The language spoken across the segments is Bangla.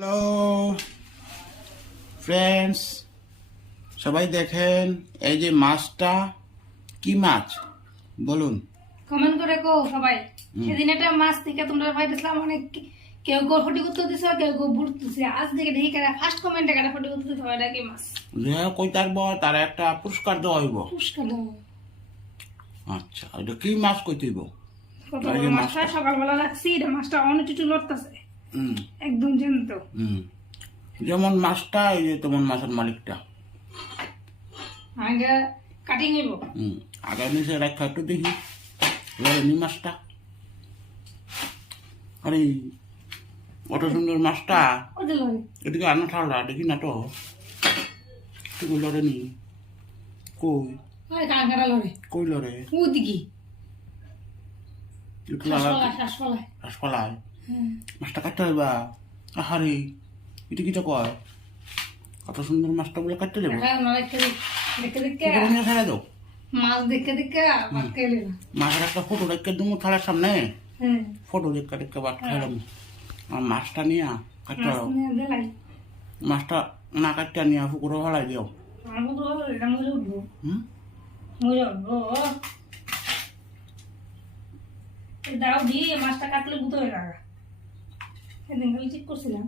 হ্যালো ফ্রেন্ডস সবাই দেখেন এই যে মাছটা কি মাছ? বলুন। কমেন্ট করে কো সবাই। সেদিন একটা মাছ থেকে তোমরা পাইতেছিলাম অনেক কেউ কেউ ফটি উত্তর দিছে কেউ কেউ ভুল আজ দেখে দেখি কারা ফার্স্ট কমেন্টে কারা ফটি উত্তর দিতে এটা কি মাছ। যে কই তারব তার একটা পুরস্কার দেওয়া হইব। পুষ্কার দাও আচ্ছা এটা কি মাছ কই তুইব কত আর এই বড় যে মাছটা সকালবেলা রাখছি এটা মাছটা অনেক একটু লড়তেছে। একদম জ্যান্ত হুম। যেমন মাছটা এই যে তেমন মাছের মালিকটা। আগে কাটিং হইব। হুম। আগে নিচে রাখা একটু দেখি। নি মাছটা। আরে কত সুন্দর মাছটা। এদিকে আনা ঠান্ডা দেখি না তো। তুই লড়ে নি। কই? কই লড়ে? শ্বাসফলায় হাসপালায় হ্যাঁ মাছটা কাটতে হইবা আহারে এটা কি কয়? কত সুন্দর মাছটা বলে কাটতে দেবো দেখা না ছেড়ে দাও? মাছ না মাছের একটা ফটো দেখে দুমু থালার সামনে। হ্যাঁ। ফটো খাইলাম আর মাছটা নিয়ে কাটতে দাও। মাছটা না কাটতে নিয়ে পুকুরে ভালাই দিও। হুম? দাও দিয়ে মাছটা কাটলে গুতো হয়ে লাগা সেদিন খালি ঠিক করছিলাম।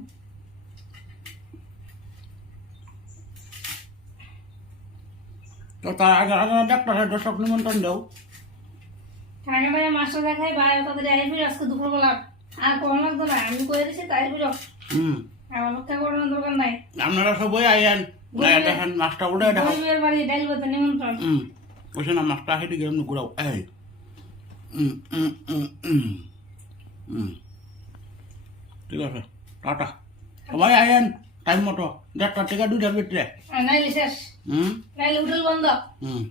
তো তার আগে আগে ডাক্তারের দর্শক নিমন্ত্রণ দাও। আগে ভাই মাছটা দেখাই বাইরে তাদের আই ফিরে আজকে দুপুরবেলা। আর কম লাগতো না আমি করে দিছি তাই ফিরো হুম। আমার অপেক্ষা করানোর দরকার নাই। আপনারা সবাই আইয়েন আইয়া দেখেন মাছটা উঠে দেখো। গরিবের বাড়ি ডাইল করতে নিমন্ত্রণ। হুম। ওইসে না মাছটা হেঁটে গেলাম ঘুরাও। এই। হুম হুম হুম হুম হুম। ঠিক আছে টাটা। সবাই আয়েন টাইম মতো। দেড়টার থেকে দুইটার ভিতরে শেষ। হুম? হোটেল বন্ধ। হুম।